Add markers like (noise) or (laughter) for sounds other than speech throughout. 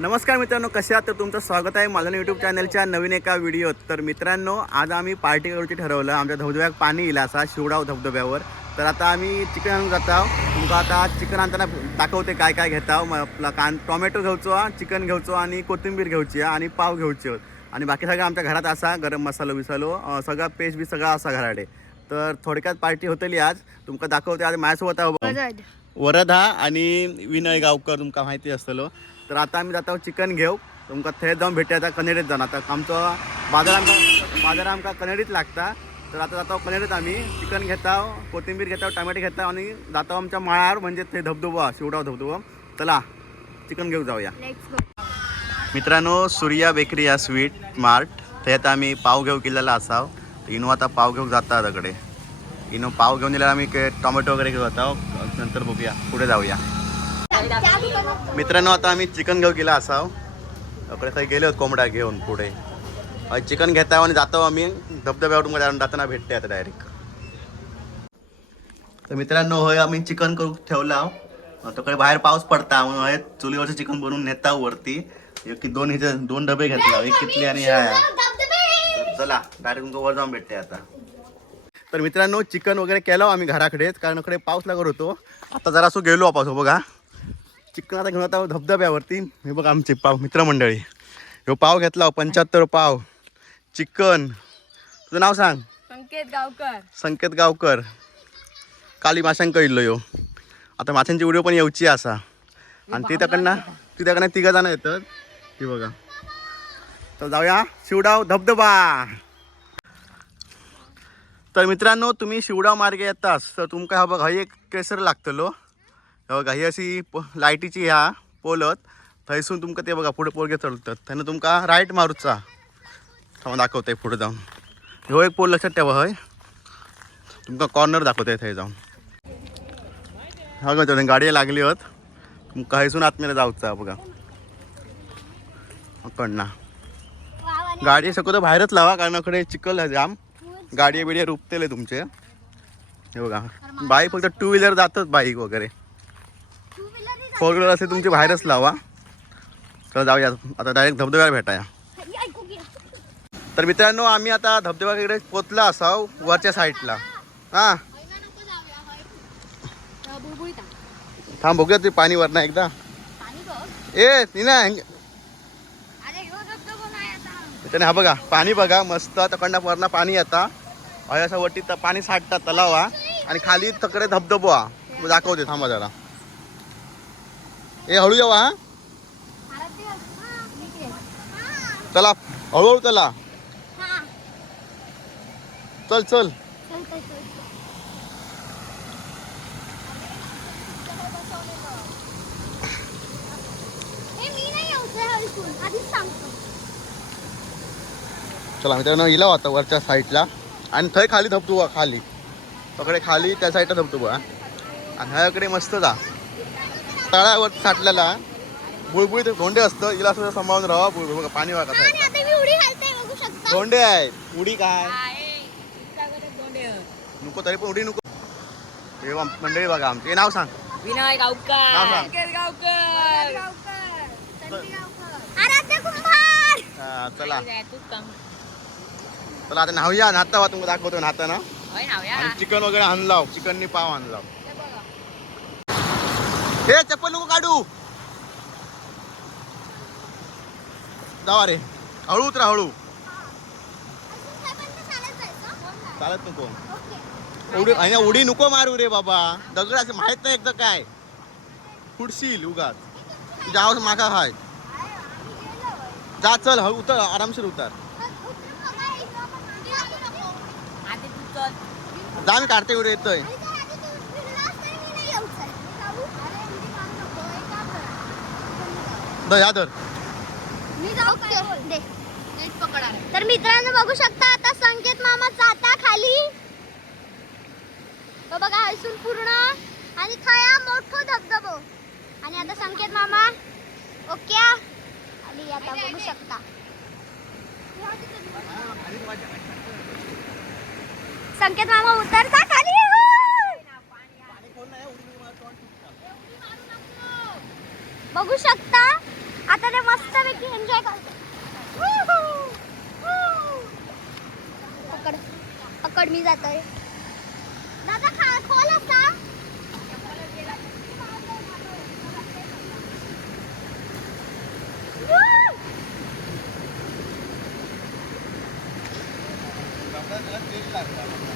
नमस्कार मित्रांनो आहात? तर तुमचं स्वागत आहे माझ्या यूट्यूब चॅनलच्या नवीन एका व्हिडिओत तर मित्रांनो आज आम्ही पार्टी करूची ठरवलं. आमच्या धबधब्यात पाणी येईल असा शिवडाव धबधब्यावर. तर आता आम्ही चिकन आणून जात आहोत. तुमका आता चिकन आणताना दाखवते काय काय घेता आपला कान टोमॅटो घेऊचो चिकन घेऊचो आणि कोथिंबीर घेऊची आणि पाव घेऊचे. आणि बाकी सगळं आमच्या घरात असा गरम मसालो बिसालो सगळा पेस्ट बी सगळा असा घराडे. तर थोडक्यात पार्टी होतली आज. तुमका दाखवते आज माझ्यासोबत. वरदा. आणि विनय गावकर तुमका माहिती असतलो. तर आता आम्ही जातो चिकन घेऊ. तुमका थंय जाऊन भेटूया आता कनेडीत जाऊन. आता आमचं बाजार आमका बाजार आमका कनेडीत लागता. तर आता जातो कनेडीत आम्ही. चिकन घेताव कोथिंबीर घेताव टमाटे घेताव आणि जातो आमच्या माळावर म्हणजे ते धबधबा शिवडाव धबधबा. चला चिकन घेऊ जाऊया. मित्रांनो सूर्या बेकरी या स्वीट मार्ट. थंय आम्ही पाव घेऊ केलेला असाव. इनो आता पाव घेऊ जाता तिकडे इनो पाव घेऊन दिल्यावर आम्ही टोमॅटो वगैरे घेऊ आता नंतर बघूया पुढे जाऊया. मित्रांनो आता आम्ही चिकन घेऊ गेला असाव. अकडे गेले होत कोंबडा घेऊन पुढे. अय चिकन घेता आणि जातो आम्ही. धबधब्यावरून मध्ये जाऊन जाताना भेटते आता डायरेक्ट तर मित्रांनो होय आम्ही चिकन करू ठेवला. तकडे बाहेर पाऊस पडता म्हणून होय चुलीवरचं चिकन बनवून नेता वरती. एक की दोन हिचे दोन डबे घेतला. एक कितली आणि ह्या चला डायरेक्ट तुमचं वर जाऊन भेटते आता. तर मित्रांनो चिकन वगैरे केलं आम्ही घराकडेच कारण इकडे पाऊस लागत होतो. आता जरा असं गेलो पाऊस बघा चिकन आता घेऊन आता धबधब्यावरती. हे बघा आमचे पाव मित्रमंडळी. ह्यो पाव घेतला पंच्याहत्तर पाव. चिकन. तुझं नाव सांग. संकेत गावकर. संकेत गावकर. काली माशांक इल्लो यो आता माशांची व्हिडिओ पण येऊची असा. आणि ती त्याकडनं ती त्याकडनं तिघं जण येतात. ती बघा. तर जाऊया. शिवडाव धबधबा. तर मित्रांनो तुम्ही शिवडाव मार्गे येतास. तर तुमका हा बघा ही एक केसर लागतलो. हे बघा ही अशी प लायटीची ह्या पोलत. थंयसून तुमकां ते बघा पुढे पोरगे चलतात तेन्ना तुमकां राईट मारूचा. थांबा दाखवतंय पुढे जाऊन. ह्यो एक पोल लक्षात ठेवा हय. तुमकां कॉर्नर दाखवतंय थंय जाऊन. हा बघा गाडी लागली होत. तुमकां हयसून आतमध्ये जाऊचा बघा. कडना गाडी शक्यतो बाहेरच लावा कारण कडे चिखल आहे जाम. गाडी बिडी रुपतेले तुमचे. हे बघा. बाईक फक्त टू व्हीलर जातच बाईक वगैरे. फोर व्हीलर असेल तुमची बाहेरच लावा. तर जाऊया. आता डायरेक्ट धबधब्याला भेटाया. तर मित्रांनो आम्ही आता धबधब्याकडे पोचला असाव वरच्या साईडला हा. थांब बघूया ते पाणी वरना एकदा. ए निना त्याने हा बघा पाणी बघा मस्त. तकंडा वरना पाणी येता. अशा वरती पाणी साठतात तलाव हा. आणि खाली तकडे धबधबो दाखवते थांबा जरा. ए हळू येवा हा? चला हळूहळू चला. चल चल. चला मित्रांनो इला होता वरच्या साईडला. आणि थंय खाली धबतो खाली. तकडे खाली त्या साईडला धबधबा. आणि ह्याकडे मस्त जा. तळावर साठलेला बुळबुळीत धोंडे असतं. हिला असं सांभाळून राहा बुळबुळ. बघा पाणी वागा धोंडे आहेत. उडी काय? नको तरी पण उडी नको. हे मंडळी बघा आमचे. हे नाव सांग. विनय गावकर. नाव सांग. हा, चला. चला आता नाहूया नाता वा तुम्हाला दाखवतो नाता ना होय नाव या आणि चिकन वगैरे आणलाव चिकननी पाव आणलाव हे चप्पल नको काढू. जावा रे. हळू उतरा हळू. चालत नको. उडी आणि उडी नको मारू रे बाबा. दगड असं माहीत नाही एकदा काय. फुडशील उगाच. तुझ्या आवाज मागा हाय. जा चल हळू उतर आरामशीर उतर. जा मी काढते उडी येतोय. द या धर. तर मित्रांनो बघू शकता आता संकेत मामा जाता खाली. तो बघा हसून पूर्ण. आणि खया मोठो धबधबो. आणि आता संकेत मामा. ओके. आणि आता बघू शकता. संकेत मामा उतरता खाली. बघू शकता. आता ते मस्त पैकी एन्जॉय करतो पकड. पकड मी जातोय. दादा खा खोल असता Woo! हे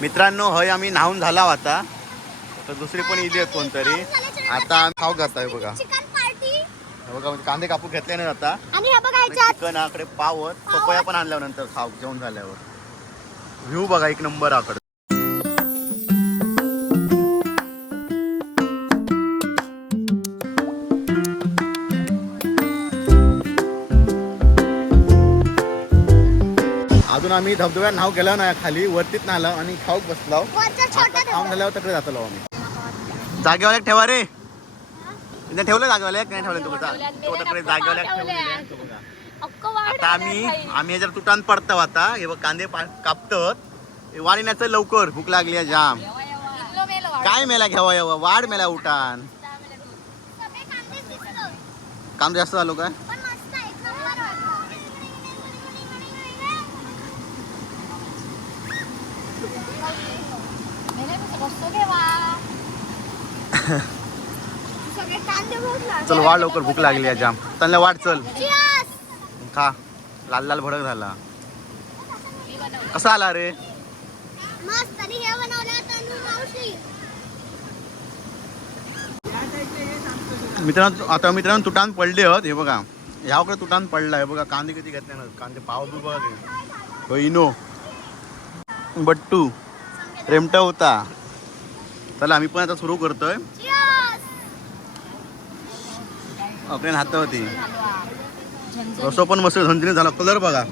मित्रांनो हय आम्ही न्हावून झाला आता. तर दुसरी पण इली आहेत कोणतरी. आता आम्ही खाऊ आहे बघा. चिकन पार्टी बघा म्हणजे कांदे कापू घेतले नाही आता. चिकन आकडे पावत पपया पण आणल्यावर नंतर खाऊ जेवण झाल्यावर. व्ह्यू बघा एक नंबर आकडे. अजून आम्ही धबधब्यात नाव गेलो नाही खाली वरतीच नाही आलो आणि खाऊक बसलो खाऊन. झाल्यावर तकडे जातलो आम्ही जागेवाल्याक ठेवा रे इथे ठेवलं जागेवाल्याक नाही ठेवलं तू ठेवल्यात. तो तकडे जागेवाल्याक ठेवल्यात. ठेवलेले तो बघा. अक्क वाढ आता आम्ही आम्ही ह्याच्यात तुटान पडतो आता हे बघ कांदे कापतात वाढण्याचं लवकर भूक लागली आहे जाम. काय मेला घ्यावा यावा वाढ मेला उठान. काम जास्त झालो काय पण मस्त आहे, एक नंबर वाटतं. मेले कसं बसतो केव्हा? सगळे कांदे भरला. (laughs) चल वाढ लवकर भूक लागली आहे जाम. त्यांना वाढ चल! खा. लाल लाल भडक झाला. कसा आला रे? हे मित्रांनो आता मित्रांनो तुटान पडले आहोत हे बघा. ह्याकडे तुटान पडलाय बघा कांदे किती घेतले ना. कांदे पाव बघा. इनो. बट्टू. रेमटा होता. चला आम्ही पण आता सुरू करतोय! आपल्या हात. रसो पण मस्त झंझणी झाला. कलर बघा.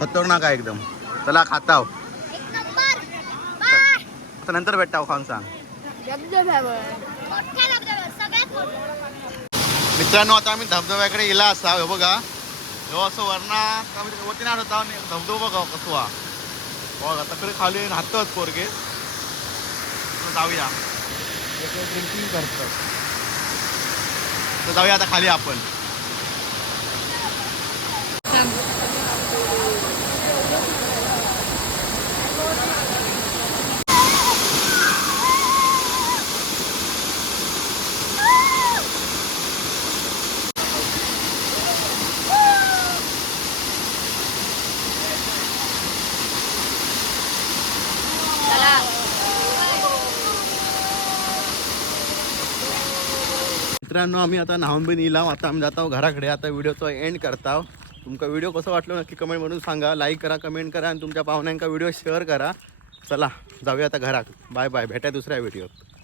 खतरनाक आहे एकदम. चला खाताव. आता नंतर भेटताव खाऊन सांग. मित्रांनो आता आम्ही धबधब्याकडे गेला असा हे बघा. ह्यो असं म्हणजे वरती नाही होता धबधबा बघा कसो. बघ आता कडे खाली हातच पोरगे. जाऊया. ड्रिंकिंग करतात तर जाऊया आता खाली आपण. मित्रांनो आम्ही आता न्हावून बी येला आता आम्ही जातो घराकडे. आता व्हिडिओचो एंड करताव तुमका व्हिडिओ कसो वाटलो नक्की कमेंट म्हणून सांगा. लाईक करा कमेंट करा आणि तुमच्या पाहुण्यांका व्हिडिओ शेअर करा. चला जाऊया आता घरात. बाय बाय भेटा दुसऱ्या व्हिडिओत